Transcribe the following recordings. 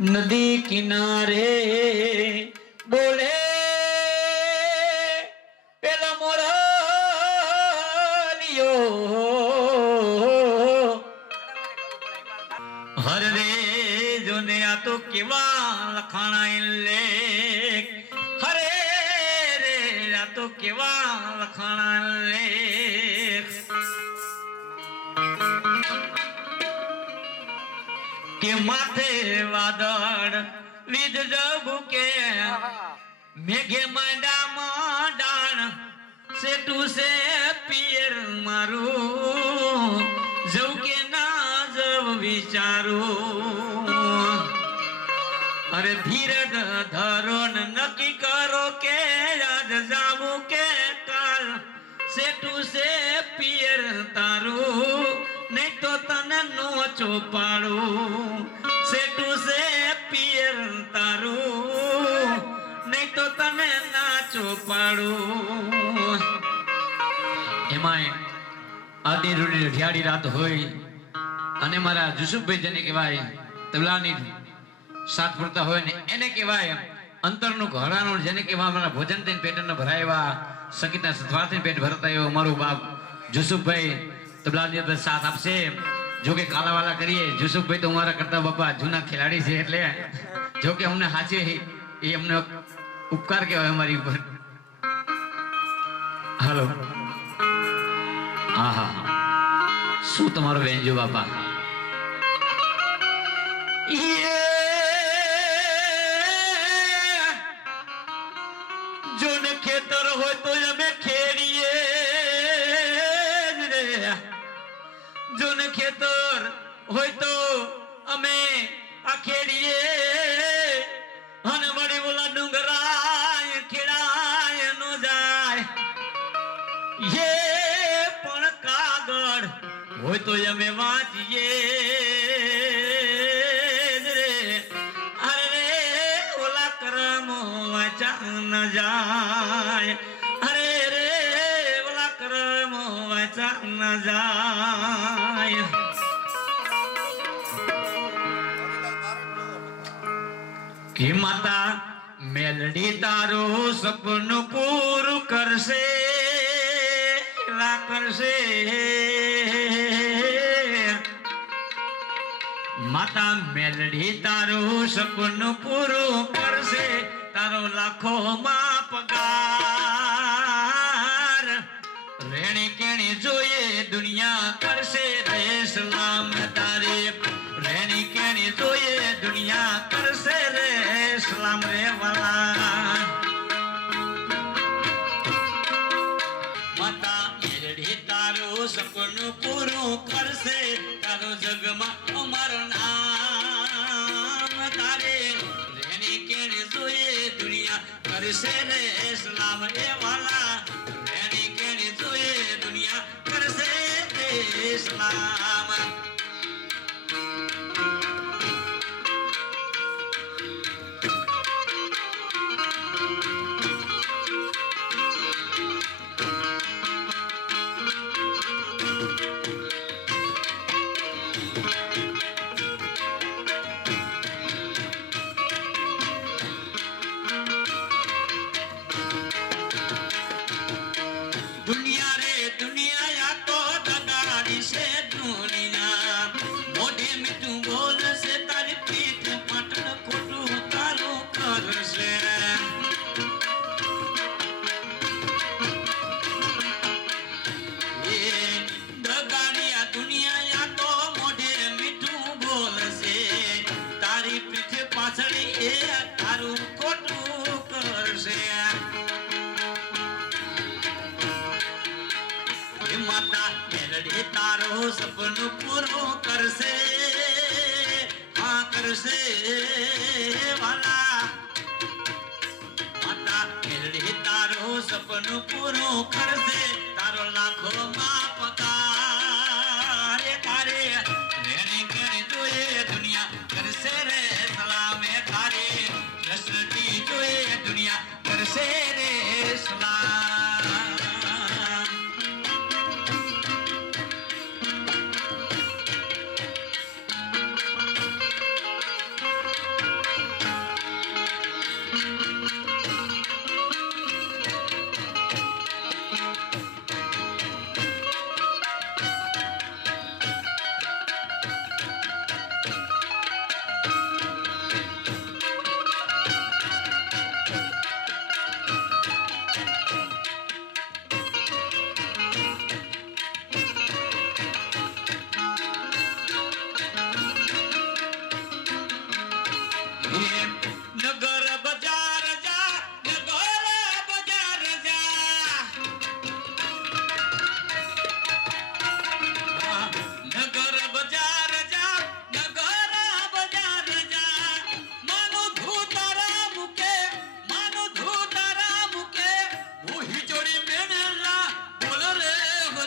નદી કિનારે સે પિયર તારું, નહીં તો તને નો ચોપાડું સેટું છે પિયર તારું, નહીં તો તને ના ચોપાડું એમાંય આદિ રૂડી અઢિયાળી રાત હોય, અને મારા જુસુફભાઈ જેને કહેવાય, તબલાની સાથ પડતા હોય ને એને કહેવાય અંતરનું ઘરાણું જેને કહેવાય, મારા ભોજન થઈને પેટને ભરાયવા. સકીતના સથવારથી પેટ ભરતા એવો મારું બાપ જુસુફભાઈ તબલાની અંદર સાથ આપશે. જો કે કાલાવાલા કરીએ જુસુફભાઈ તો અમારા કરતા બાપા જૂના ખેલાડી છે એટલે જો કે અમને સાચે એ અમને ઉપકાર કહેવાય અમારી ઉપર. હાલો. હા હા હા શું તમારો જો બાપા? હોય તો અમે વાંચીએ જ રે અરે રે ઓલા કરમો વાંચા ન જાય અરે રે ઓલા કરમો વાંચા ન જાય કે માતા મેલડી તારું સપનું પૂરું કરશે લા કરશે માતા મેલડી તારું સપનું પૂરું કરશે. તારો લાખો માં પગાર. રેણી કેણી જોઈએ દુનિયા કરશે રે સલામ તારે. રેણી કેણી જોઈએ દુનિયા કરશે રે સલામ રે વાલા. કરશે રે સલામ એ વાલા રેણી દુનિયા કરશે રે એ તારું ખોટું કરશે માતા મેલડી તારો સપનું પૂરું કરશે. હા કરશે તારો લાખો માં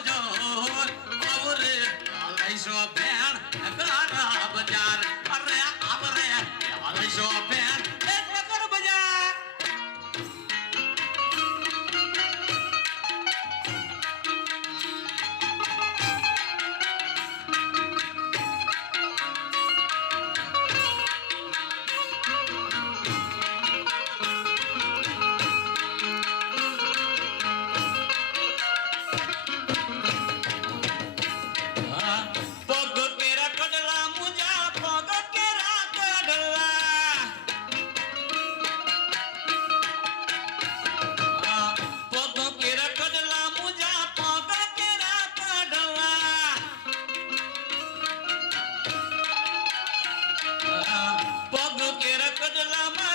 জল আউরে আলাইসো Allah.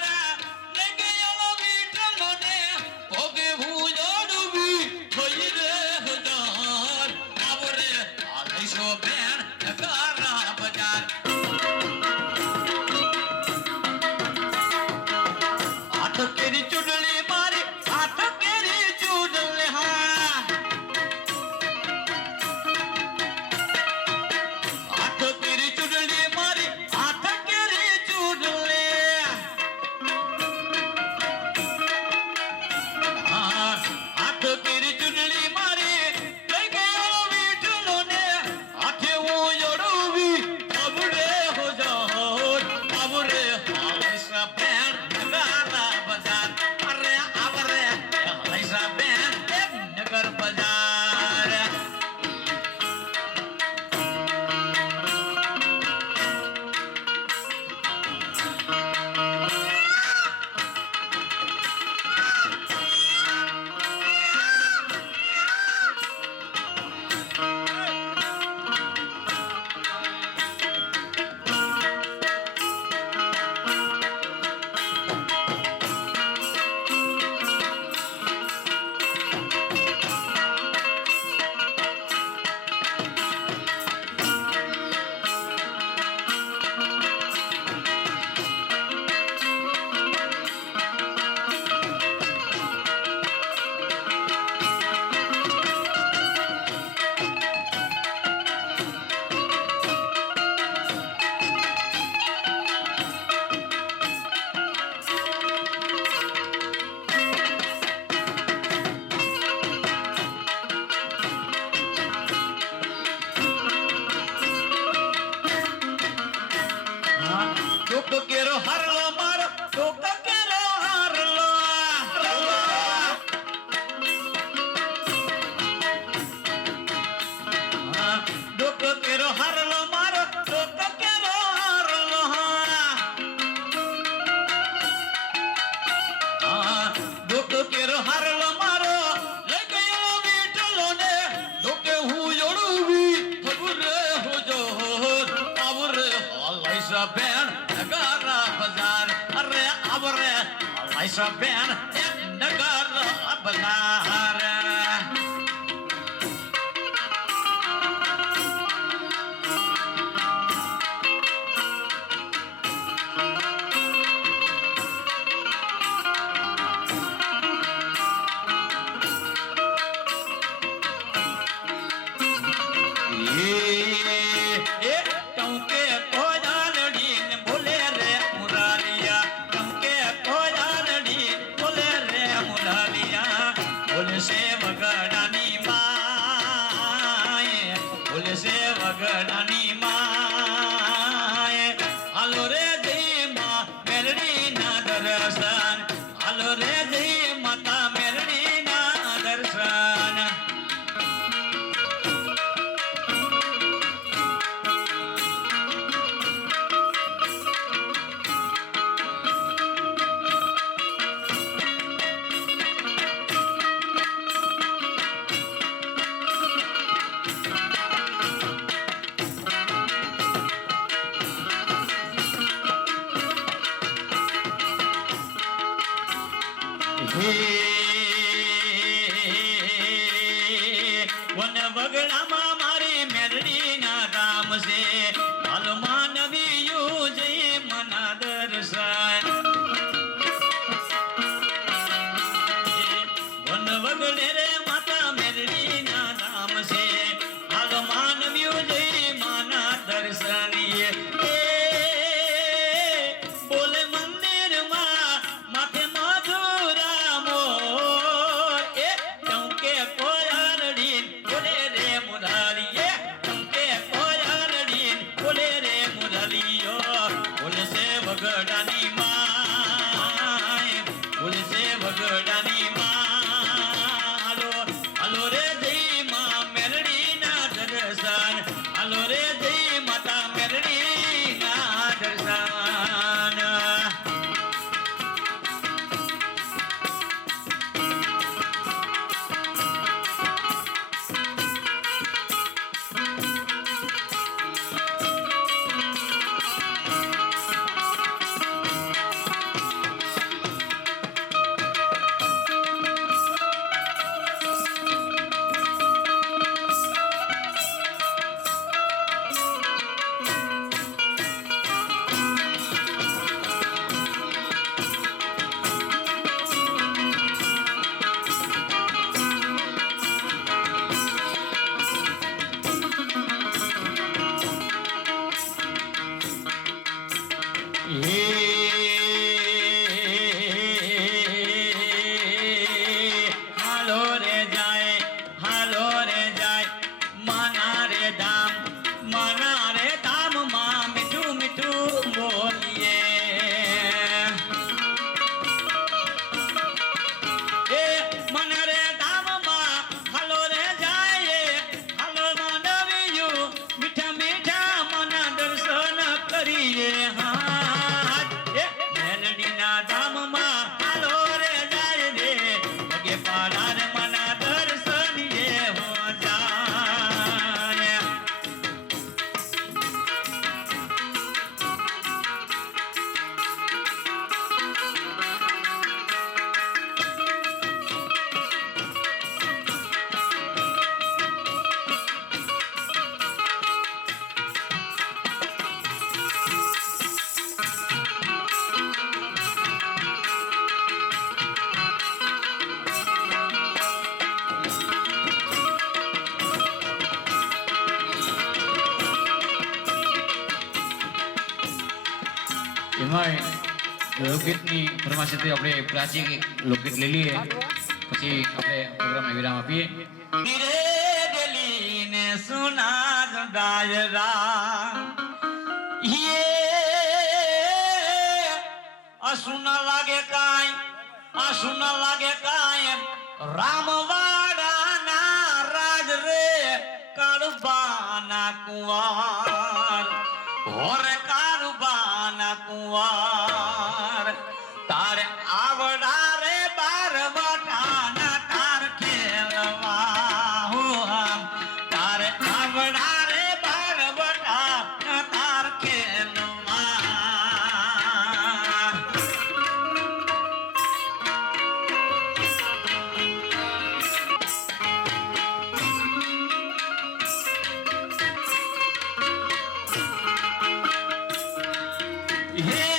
I Ayşe ben the karabla yeah. લોકગીતની ફરમાશે આપણે પ્રાચીન લોકગીત લઈ લઈએ. પછી આપણે પ્રોગ્રામને વિરામ આપીએ. સુના દાયરા અસુના લાગે કાય અસુના લાગે કાય રામવાડાના રાજ રે કડબાના કુવા. Yeah.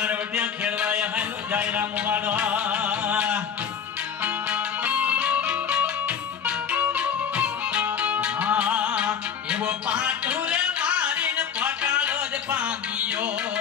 પાર્વત્યા ખેલવાય હાલો જાય રામ વાળો એવો પાટુરે મારીને પટાડો જ પામ્યો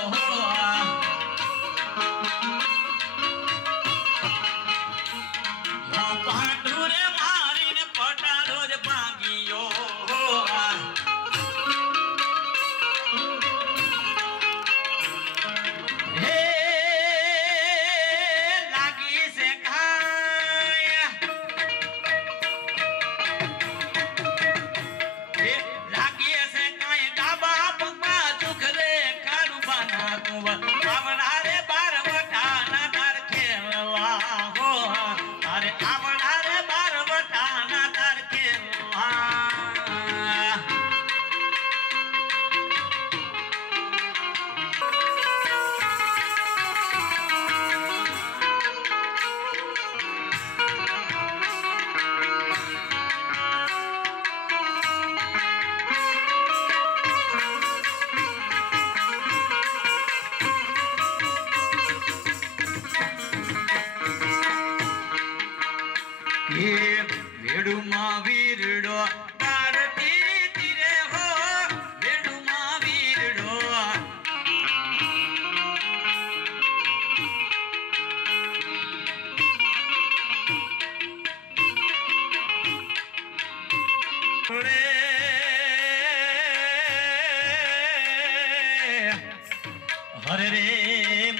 અરે રે,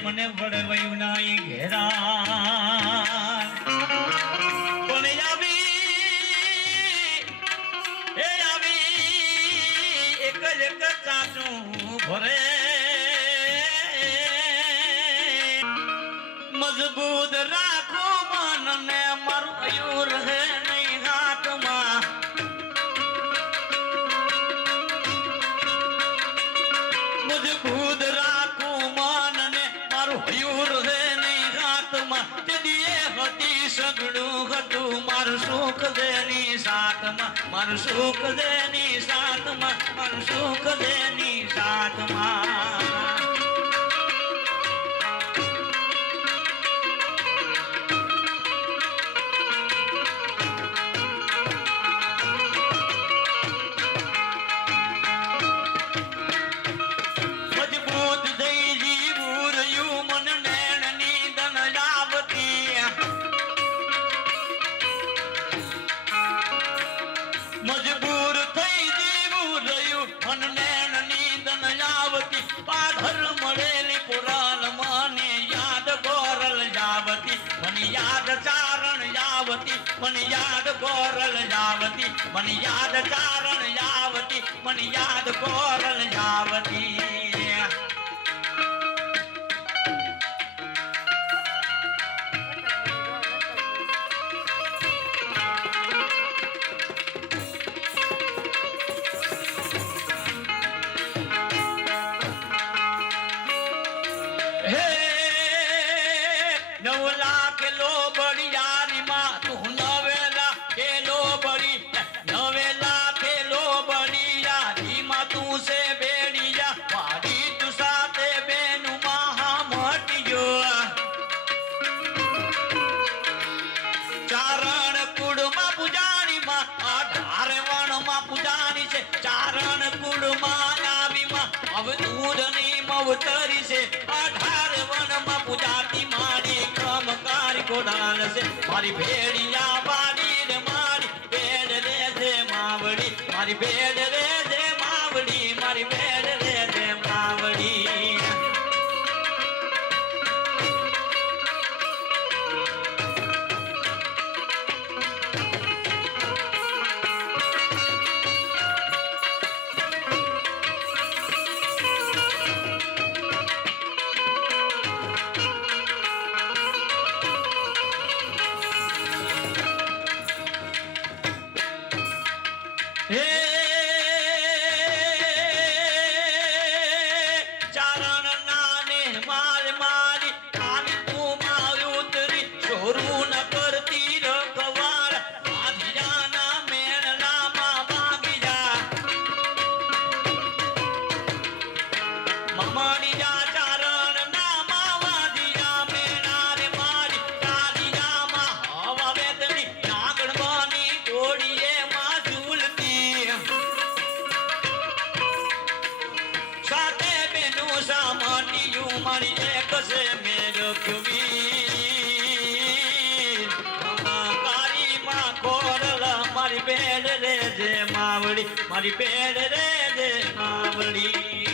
મને વડવાયું નાઈ ઘેરા પણ આવી? એ આવી એક જ એક ચાચું ભરે. સગડું હતું મારું સુખ દેની સાથમાં મારું સુખ દેની સાથમાં મારું સુખ દેની સાથમાં ઉતરી છે. અઢાર વનમાં પૂજાતી માણે કમકાર ગોડાલ છે. મારી ભેડિયા વાડી રે મારી ભેડ રે છે માવડી. મારી ભેડ રે છે માવડી. મારી ભેડ રે મારી બેન રે આવડી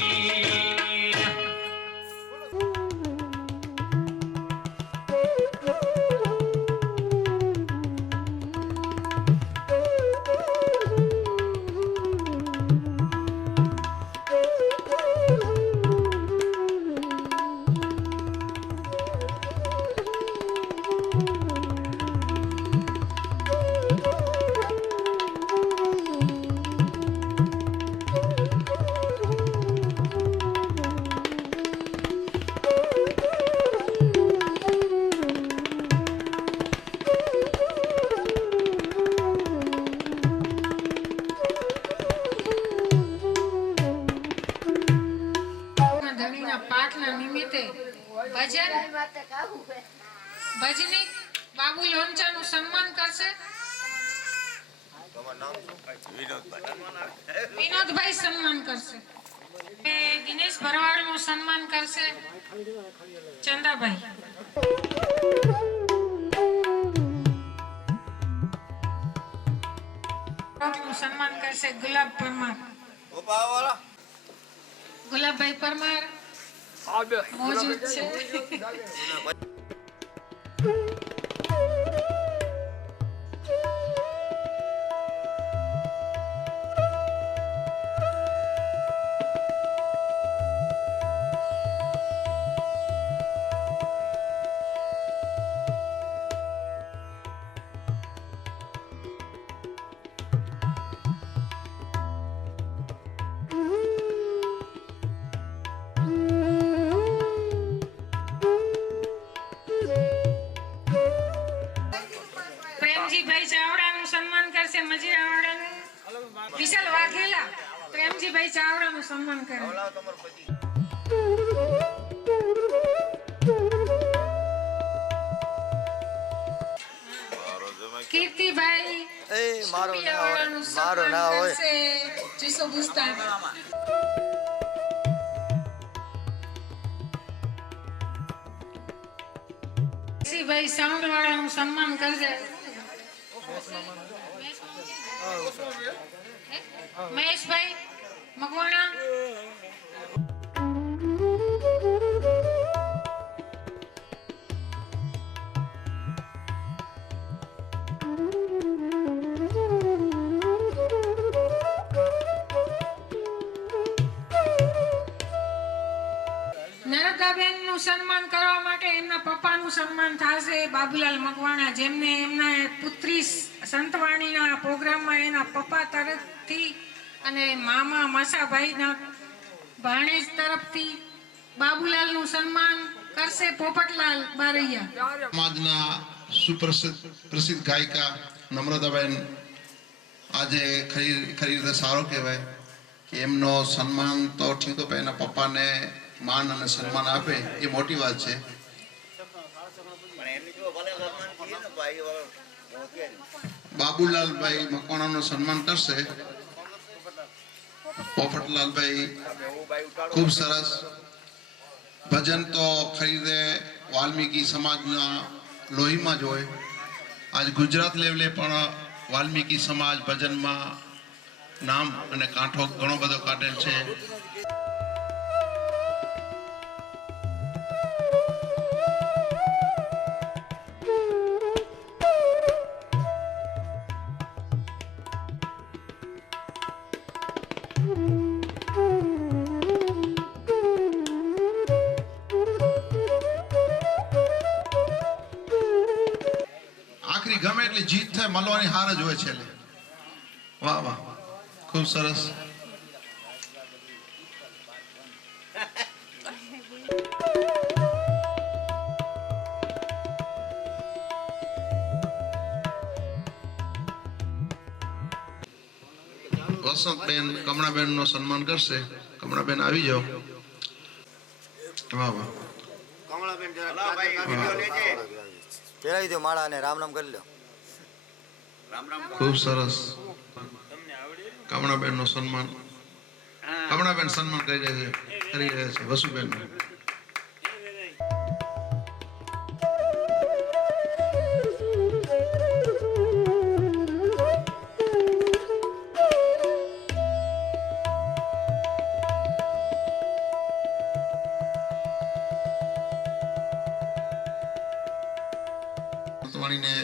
Bye. નું ના હોય ભાઈ સાઉન્ડ વાળા નું સન્માન કરજે મહેશભાઈ મકવાણા બાબુલાલનું સન્માન કરવા માટે એમના પપ્પાનું સન્માન થશે, બાબુલાલ મકવાણા જેમને એમના પુત્રી સંતવાણીના પ્રોગ્રામમાં એના પપ્પા તરફથી અને મામા મસાભાઈના ભાણેજ તરફથી બાબુલાલનું સન્માન કરશે પોપટલાલ બારૈયા. સમાજના સુપ્રસિદ્ધ પ્રસિદ્ધ ગાયિકા નમ્રતાબેન આજે ખરી ખરી રીતે સારો કહેવાય કે એમનો સન્માન તો ઠીક એના પપ્પાને માન અને સન્માન આપે એ મોટી વાત છે. બાબુલાલભાઈ મકવાણાનું સન્માન કરશે. પોપટલાલભાઈ ખૂબ સરસ ભજન તો ખરીદે વાલ્મીકી સમાજના લોહીમાં જ હોય. આજ ગુજરાત લેવલે પણ વાલ્મીકી સમાજ ભજનમાં નામ અને કાંઠો ઘણો બધો કાઢેલ છે. એટલી જીત થાય, મળવાની હાર જ હોય છે વાહ વાહ. ખૂબ સરસ. વસંતબેન કમળાબેનનું સન્માન કરશે. કમળાબેન આવી જાઓ. વાહ વાહ. પહેરાવી દો માળા અને રામ નામ કરી લો. ખૂબ સરસ. કમળાબેનનું સન્માન કમળાબેન સન્માન કરી રહ્યા છે કરી રહ્યા છે વસુબેન.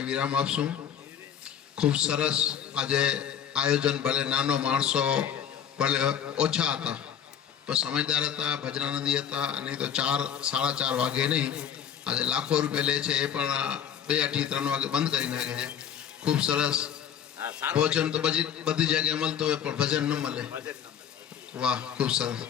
વિરામ આપશું. ખૂબ સરસ આજે આયોજન ભલે નાનો માણસો ભલે ઓછા હતા પણ સમજદાર હતા ભજનાનંદી હતા અને તો ચાર સાડા ચાર વાગે નહીં આજે લાખો રૂપિયા લે છે એ પણ બે અઢી ત્રણ વાગે બંધ કરી નાખે છે. ખૂબ સરસ. ભોજન તો બધી બધી જગ્યાએ મળતું હોય પણ ભજન ન મળે. વાહ ખૂબ સરસ.